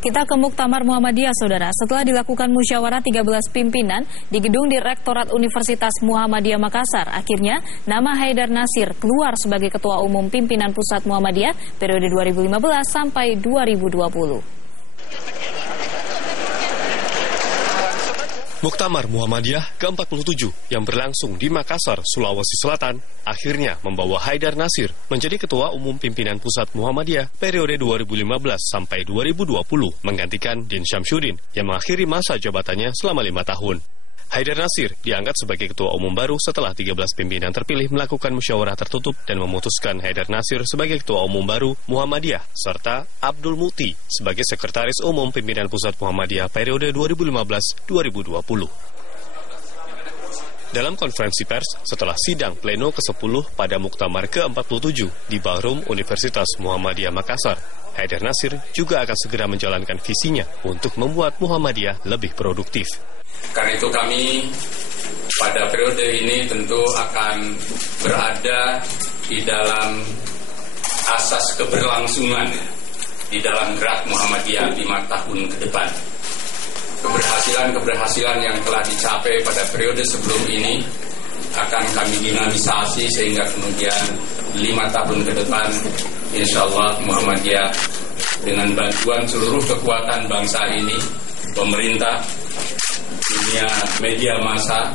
Kita ke Muktamar Muhammadiyah, Saudara. Setelah dilakukan musyawarah 13 pimpinan di gedung Direktorat Universitas Muhammadiyah Makassar, akhirnya nama Haidar Nasir keluar sebagai Ketua Umum Pimpinan Pusat Muhammadiyah periode 2015 sampai 2020. Muktamar Muhammadiyah ke-47 yang berlangsung di Makassar, Sulawesi Selatan, akhirnya membawa Haidar Nasir menjadi Ketua Umum Pimpinan Pusat Muhammadiyah periode 2015 sampai 2020, menggantikan Din Syamsuddin yang mengakhiri masa jabatannya selama 5 tahun. Haidar Nasir diangkat sebagai Ketua Umum baru setelah 13 pimpinan terpilih melakukan musyawarah tertutup dan memutuskan Haidar Nasir sebagai Ketua Umum baru Muhammadiyah, serta Abdul Muti sebagai Sekretaris Umum Pimpinan Pusat Muhammadiyah periode 2015-2020. Dalam konferensi pers setelah sidang pleno ke-10 pada Muktamar ke-47 di Ballroom Universitas Muhammadiyah Makassar, Haidar Nasir juga akan segera menjalankan visinya untuk membuat Muhammadiyah lebih produktif. Karena itu kami pada periode ini tentu akan berada di dalam asas keberlangsungan di dalam gerak Muhammadiyah 5 tahun ke depan. Keberhasilan yang telah dicapai pada periode sebelum ini akan kami dinamisasi sehingga kemudian 5 tahun ke depan insya Allah Muhammadiyah dengan bantuan seluruh kekuatan bangsa ini, pemerintah, dunia media massa,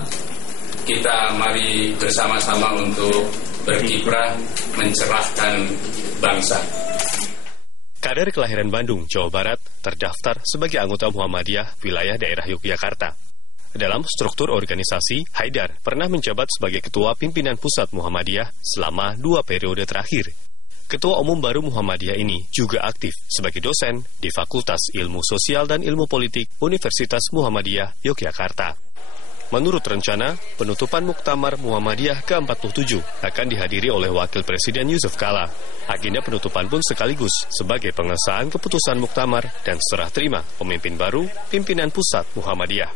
kita mari bersama-sama untuk berkiprah mencerahkan bangsa. Kader kelahiran Bandung, Jawa Barat, terdaftar sebagai anggota Muhammadiyah wilayah daerah Yogyakarta. Dalam struktur organisasi, Haidar pernah menjabat sebagai Ketua Pimpinan Pusat Muhammadiyah selama 2 periode terakhir. Ketua Umum baru Muhammadiyah ini juga aktif sebagai dosen di Fakultas Ilmu Sosial dan Ilmu Politik Universitas Muhammadiyah Yogyakarta. Menurut rencana, penutupan Muktamar Muhammadiyah ke-47 akan dihadiri oleh Wakil Presiden Yusuf Kala. Agenda penutupan pun sekaligus sebagai pengesahan keputusan Muktamar dan serah terima pemimpin baru pimpinan Pusat Muhammadiyah.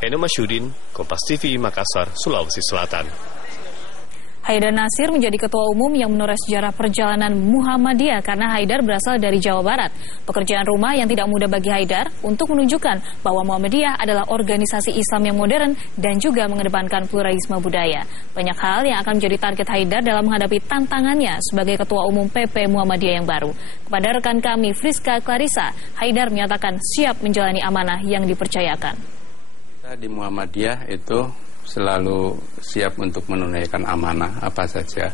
Eno Masyudin, Kompas TV, Makassar, Sulawesi Selatan. Haidar Nasir menjadi Ketua Umum yang menoreh sejarah perjalanan Muhammadiyah karena Haidar berasal dari Jawa Barat. Pekerjaan rumah yang tidak mudah bagi Haidar untuk menunjukkan bahwa Muhammadiyah adalah organisasi Islam yang modern dan juga mengedepankan pluralisme budaya. Banyak hal yang akan menjadi target Haidar dalam menghadapi tantangannya sebagai Ketua Umum PP Muhammadiyah yang baru. Kepada rekan kami Friska Clarissa, Haidar menyatakan siap menjalani amanah yang dipercayakan. Kita di Muhammadiyah itu selalu siap untuk menunaikan amanah apa saja.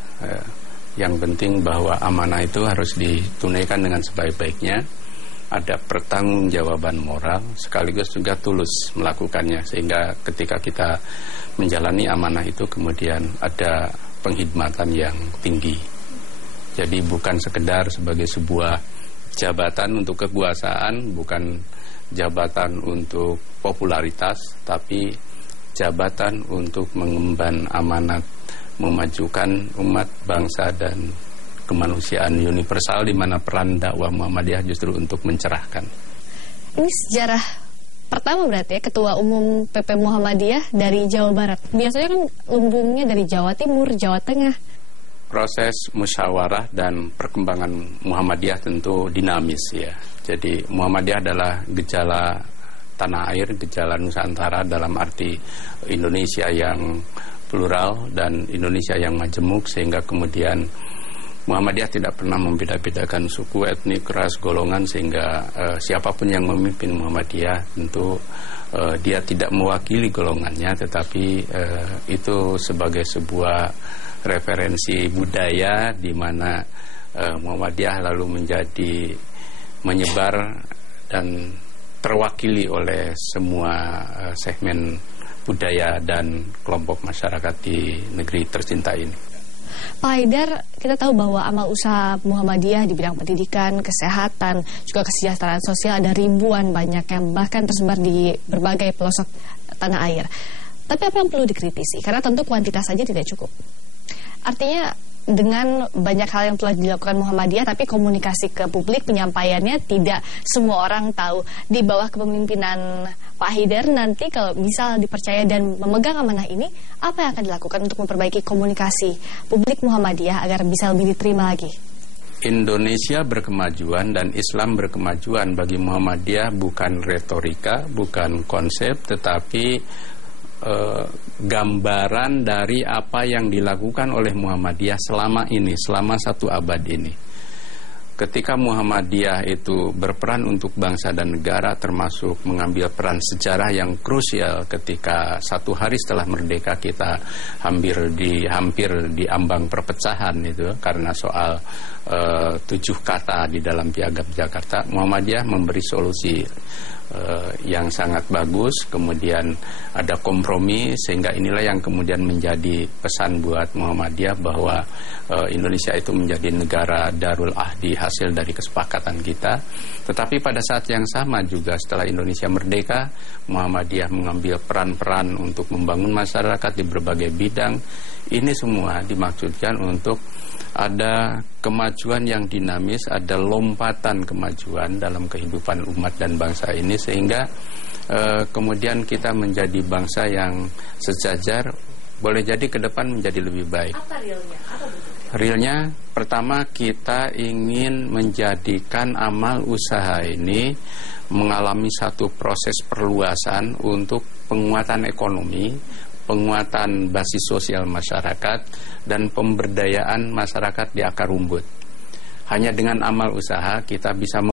Yang penting bahwa amanah itu harus ditunaikan dengan sebaik-baiknya. Ada pertanggungjawaban moral sekaligus juga tulus melakukannya. Sehingga ketika kita menjalani amanah itu kemudian ada penghormatan yang tinggi. Jadi bukan sekedar sebagai sebuah jabatan untuk kekuasaan, bukan jabatan untuk popularitas, tapi jabatan untuk mengemban amanat memajukan umat bangsa dan kemanusiaan universal di mana peran dakwah Muhammadiyah justru untuk mencerahkan. Ini sejarah pertama berarti ya Ketua Umum PP Muhammadiyah dari Jawa Barat. Biasanya kan lumbungnya dari Jawa Timur, Jawa Tengah. Proses musyawarah dan perkembangan Muhammadiyah tentu dinamis ya. Jadi Muhammadiyah adalah gejala tanah air, gejala Nusantara dalam arti Indonesia yang plural dan Indonesia yang majemuk, sehingga kemudian Muhammadiyah tidak pernah membeda-bedakan suku, etnik, ras, golongan, sehingga siapapun yang memimpin Muhammadiyah tentu dia tidak mewakili golongannya, tetapi itu sebagai sebuah referensi budaya di mana Muhammadiyah lalu menjadi menyebar dan terwakili oleh semua segmen budaya dan kelompok masyarakat di negeri tercinta ini. Pak Haidar, kita tahu bahwa amal usaha Muhammadiyah di bidang pendidikan, kesehatan, juga kesejahteraan sosial ada ribuan banyak yang bahkan tersebar di berbagai pelosok tanah air. Tapi apa yang perlu dikritisi? Karena tentu kuantitas saja tidak cukup. Artinya dengan banyak hal yang telah dilakukan Muhammadiyah, tapi komunikasi ke publik, penyampaiannya tidak semua orang tahu. Di bawah kepemimpinan Pak Haidar nanti kalau bisa dipercaya dan memegang amanah ini, apa yang akan dilakukan untuk memperbaiki komunikasi publik Muhammadiyah agar bisa lebih diterima lagi? Indonesia berkemajuan dan Islam berkemajuan bagi Muhammadiyah bukan retorika, bukan konsep, tetapi gambaran dari apa yang dilakukan oleh Muhammadiyah selama ini, selama 1 abad ini. Ketika Muhammadiyah itu berperan untuk bangsa dan negara, termasuk mengambil peran sejarah yang krusial ketika 1 hari setelah merdeka kita hampir di ambang perpecahan itu karena soal 7 kata di dalam Piagam Jakarta. Muhammadiyah memberi solusi yang sangat bagus, kemudian ada kompromi, sehingga inilah yang kemudian menjadi pesan buat Muhammadiyah bahwa Indonesia itu menjadi negara Darul Ahdi hasil dari kesepakatan kita. Tetapi pada saat yang sama juga setelah Indonesia merdeka, Muhammadiyah mengambil peran-peran untuk membangun masyarakat di berbagai bidang. Ini semua dimaksudkan untuk ada kemajuan yang dinamis, ada lompatan kemajuan dalam kehidupan umat dan bangsa ini, sehingga kemudian kita menjadi bangsa yang sejajar, boleh jadi ke depan menjadi lebih baik. Apa realnya? Realnya, pertama kita ingin menjadikan amal usaha ini mengalami satu proses perluasan untuk penguatan ekonomi, penguatan basis sosial masyarakat, dan pemberdayaan masyarakat di akar rumput. Hanya dengan amal usaha kita bisa